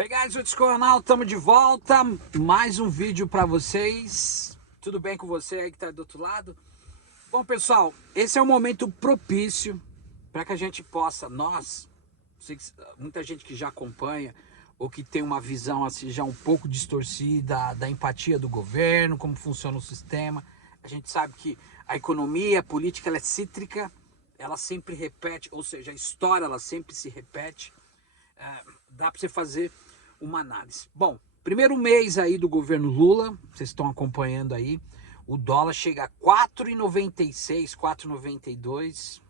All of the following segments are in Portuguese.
Pegados do canal, estamos de volta, mais um vídeo para vocês. Tudo bem com você aí que está do outro lado? Bom, pessoal, esse é um momento propício para que a gente possa, muita gente que já acompanha ou que tem uma visão assim já um pouco distorcida da empatia do governo, como funciona o sistema. A gente sabe que a economia, a política, ela é cíclica, ela sempre repete, ou seja, a história ela sempre se repete. Dá para você fazer uma análise. Bom, primeiro mês aí do governo Lula, vocês estão acompanhando aí, o dólar chega a 4,96, 4,92,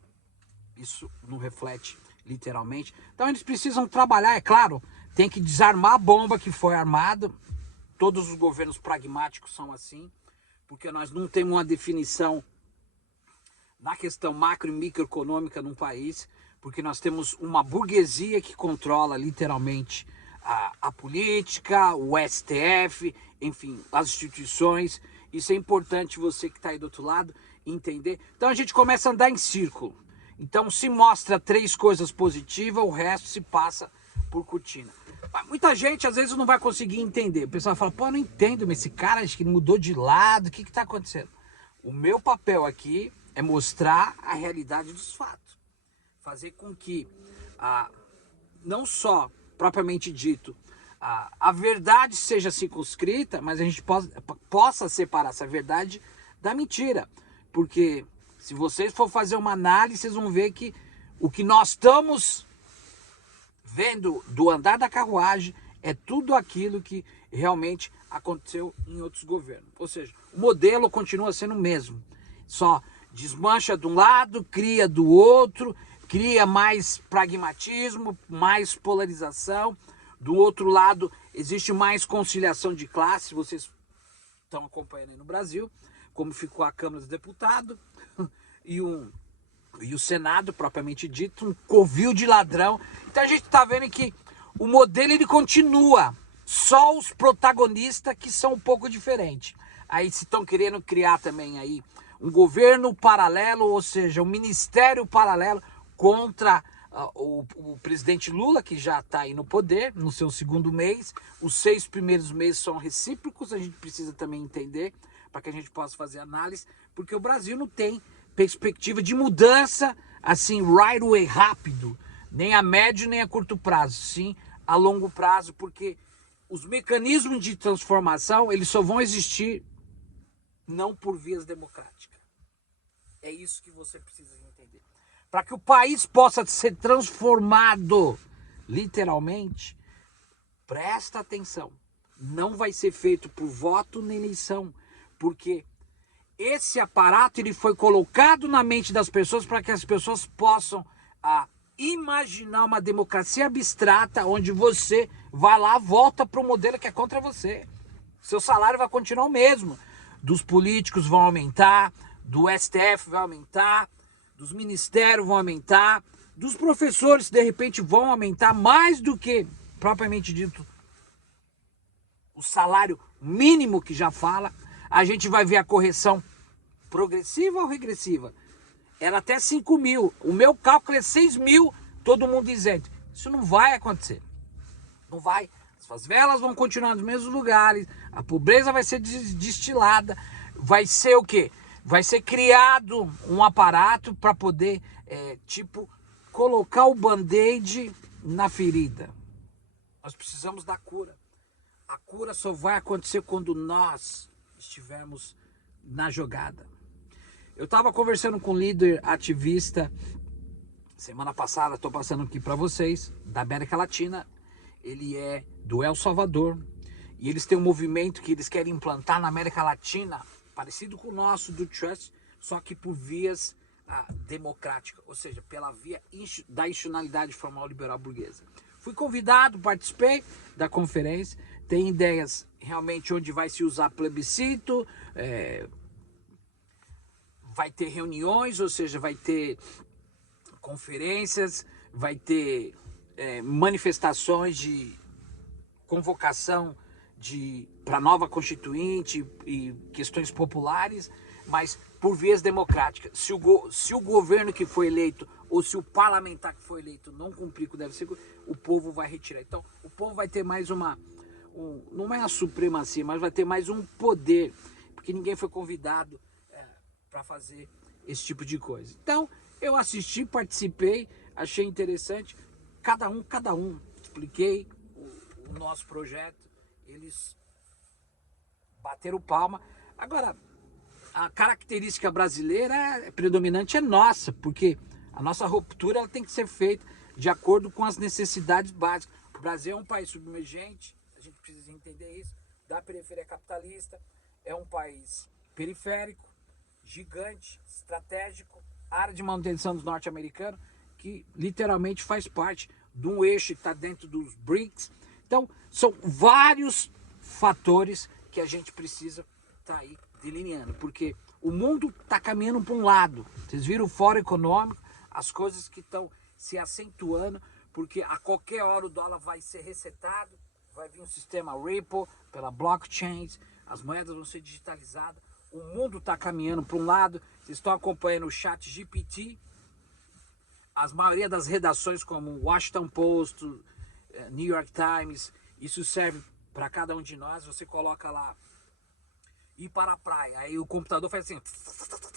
isso não reflete literalmente. Então eles precisam trabalhar, é claro, tem que desarmar a bomba que foi armada, todos os governos pragmáticos são assim, porque nós não temos uma definição na questão macro e microeconômica num país, porque nós temos uma burguesia que controla literalmente a política, o STF, enfim, as instituições. Isso é importante você que está aí do outro lado entender. Então a gente começa a andar em círculo. Então se mostra três coisas positivas, o resto se passa por cortina. Muita gente às vezes não vai conseguir entender. O pessoal fala, pô, eu não entendo, mas esse cara acho que mudou de lado, o que está acontecendo? O meu papel aqui é mostrar a realidade dos fatos. Fazer com que, não só, propriamente dito, a verdade seja circunscrita, mas a gente possa separar essa verdade da mentira. Porque se vocês for fazer uma análise, vocês vão ver que o que nós estamos vendo do andar da carruagem é tudo aquilo que realmente aconteceu em outros governos. Ou seja, o modelo continua sendo o mesmo. Só desmancha de um lado, cria do outro, cria mais pragmatismo, mais polarização. Do outro lado, existe mais conciliação de classe. Vocês estão acompanhando aí no Brasil, como ficou a Câmara dos Deputados e o Senado, propriamente dito, um covil de ladrão. Então a gente está vendo que o modelo ele continua, só os protagonistas que são um pouco diferentes. Aí se estão querendo criar também aí um governo paralelo, ou seja, um ministério paralelo contra o presidente Lula, que já está aí no poder, no seu segundo mês. Os 6 primeiros meses são recíprocos, a gente precisa também entender, para que a gente possa fazer análise, porque o Brasil não tem perspectiva de mudança, assim, right away, rápido, nem a médio nem a curto prazo, sim a longo prazo, porque os mecanismos de transformação, eles só vão existir não por vias democráticas. É isso que você precisa entender. Para que o país possa ser transformado, literalmente, presta atenção. Não vai ser feito por voto nem eleição, porque esse aparato ele foi colocado na mente das pessoas para que as pessoas possam imaginar uma democracia abstrata, onde você vai lá, volta para o modelo que é contra você. Seu salário vai continuar o mesmo. Dos políticos vão aumentar, do STF vai aumentar, dos ministérios vão aumentar, dos professores de repente vão aumentar mais do que, propriamente dito, o salário mínimo que já fala. A gente vai ver a correção progressiva ou regressiva. Era até 5 mil, o meu cálculo é 6 mil, todo mundo dizendo. Isso não vai acontecer, não vai. As favelas vão continuar nos mesmos lugares, a pobreza vai ser destilada, vai ser o quê? Vai ser criado um aparato para poder, colocar o band-aid na ferida. Nós precisamos da cura. A cura só vai acontecer quando nós estivermos na jogada. Eu estava conversando com um líder ativista semana passada, estou passando aqui para vocês, da América Latina. Ele é do El Salvador e eles têm um movimento que eles querem implantar na América Latina, parecido com o nosso do Trust, só que por vias democráticas, ou seja, pela via da institucionalidade formal liberal burguesa. Fui convidado, participei da conferência, tem ideias realmente onde vai se usar plebiscito, vai ter reuniões, ou seja, vai ter conferências, vai ter manifestações de convocação para nova constituinte e questões populares, mas por vias democráticas. Se o governo que foi eleito ou se o parlamentar que foi eleito não cumprir o que deve ser, o povo vai retirar. Então, o povo vai ter mais não é a supremacia, mas vai ter mais um poder, porque ninguém foi convidado para fazer esse tipo de coisa. Então, eu assisti, participei, achei interessante, cada um, expliquei o nosso projeto, eles bateram palma. Agora, a característica brasileira predominante é nossa, porque a nossa ruptura ela tem que ser feita de acordo com as necessidades básicas. O Brasil é um país submergente, a gente precisa entender isso, da periferia capitalista, é um país periférico, gigante, estratégico, área de manutenção dos norte-americanos, que literalmente faz parte de um eixo que está dentro dos BRICS. Então, são vários fatores que a gente precisa estar aí delineando, porque o mundo está caminhando para um lado. Vocês viram o Fórum Econômico, as coisas que estão se acentuando, porque a qualquer hora o dólar vai ser resetado, vai vir um sistema Ripple pela blockchain, as moedas vão ser digitalizadas, o mundo está caminhando para um lado. Vocês estão acompanhando o ChatGPT, as maioria das redações como Washington Post, New York Times, isso serve para cada um de nós. Você coloca lá, ir para a praia, aí o computador faz assim,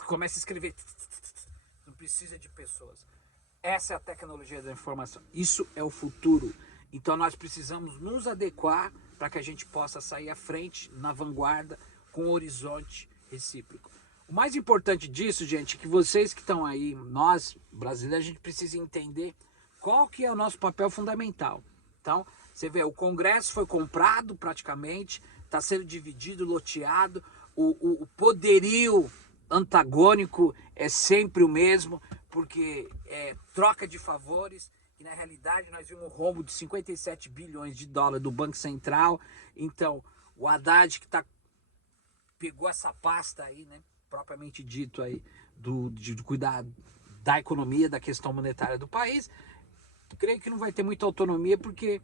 começa a escrever, não precisa de pessoas. Essa é a tecnologia da informação, isso é o futuro. Então nós precisamos nos adequar para que a gente possa sair à frente, na vanguarda, com um horizonte recíproco. O mais importante disso, gente, é que vocês que estão aí, nós brasileiros, a gente precisa entender qual que é o nosso papel fundamental. Então, você vê, o Congresso foi comprado praticamente, está sendo dividido, loteado, o poderio antagônico é sempre o mesmo, porque é troca de favores, e na realidade nós vimos um rombo de 57 bilhões de dólares do Banco Central. Então, o Haddad que pegou essa pasta aí, né, propriamente dito aí, de cuidar da economia, da questão monetária do país, creio que não vai ter muita autonomia, porque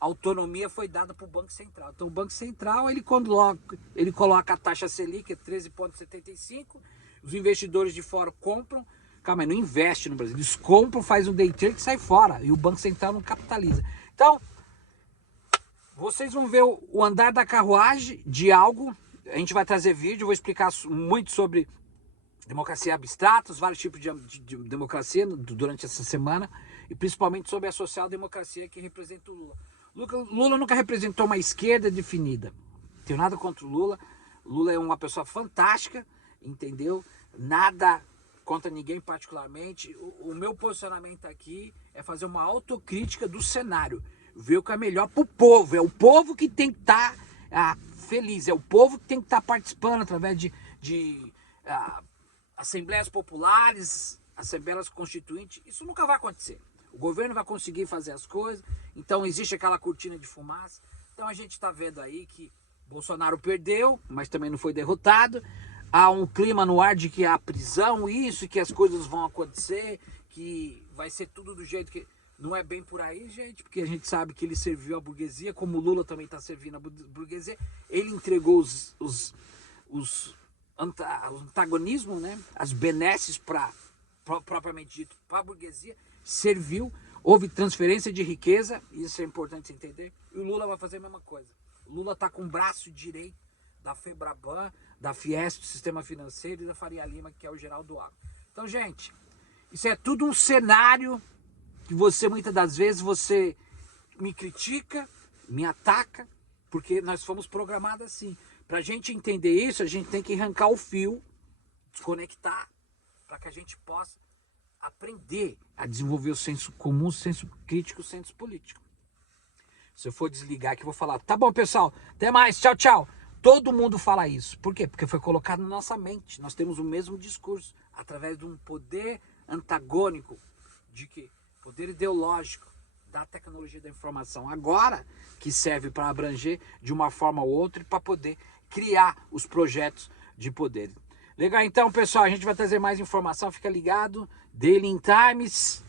a autonomia foi dada para o Banco Central. Então o Banco Central, ele coloca a taxa Selic, 13,75, os investidores de fora compram, calma aí, não investe no Brasil, eles compram, faz um day trade que sai fora, e o Banco Central não capitaliza. Então, vocês vão ver o andar da carruagem de algo. A gente vai trazer vídeo, vou explicar muito sobre democracia abstrata, os vários tipos de democracia durante essa semana, e principalmente sobre a social-democracia que representa o Lula. Lula nunca representou uma esquerda definida. Não tenho nada contra o Lula. Lula é uma pessoa fantástica, entendeu? Nada contra ninguém particularmente. O meu posicionamento aqui é fazer uma autocrítica do cenário, ver o que é melhor para o povo. É o povo que tem que estar feliz, é o povo que tem que estar participando através de assembleias populares, assembleias constituintes. Isso nunca vai acontecer. O governo vai conseguir fazer as coisas, então existe aquela cortina de fumaça. Então a gente está vendo aí que Bolsonaro perdeu, mas também não foi derrotado. Há um clima no ar de que há prisão, isso, que as coisas vão acontecer, que vai ser tudo do jeito que... Não é bem por aí, gente, porque a gente sabe que ele serviu a burguesia, como o Lula também está servindo a burguesia. Ele entregou os antagonismos, né? As benesses propriamente dito para a burguesia, serviu, houve transferência de riqueza, isso é importante entender, e o Lula vai fazer a mesma coisa. O Lula está com o braço direito da Febraban, da Fiesp, do Sistema Financeiro, e da Faria Lima, que é o Geraldo Alckmin. Então, gente, isso é tudo um cenário que muitas das vezes, você me critica, me ataca, porque nós fomos programados assim. Para a gente entender isso, a gente tem que arrancar o fio, desconectar, para que a gente possa aprender a desenvolver o senso comum, o senso crítico, o senso político. Se eu for desligar aqui, eu vou falar, tá bom, pessoal, até mais, tchau, tchau. Todo mundo fala isso. Por quê? Porque foi colocado na nossa mente. Nós temos o mesmo discurso, através de um poder antagônico, de que poder ideológico da tecnologia da informação, agora que serve para abranger de uma forma ou outra, para poder criar os projetos de poder. Legal, então, pessoal, a gente vai trazer mais informação, fica ligado. Daily Times,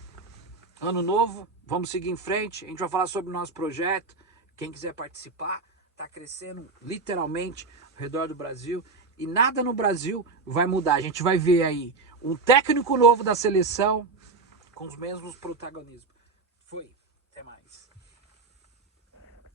ano novo, vamos seguir em frente. A gente vai falar sobre o nosso projeto. Quem quiser participar, está crescendo literalmente ao redor do Brasil. E nada no Brasil vai mudar. A gente vai ver aí um técnico novo da seleção com os mesmos protagonismos. Fui, até mais.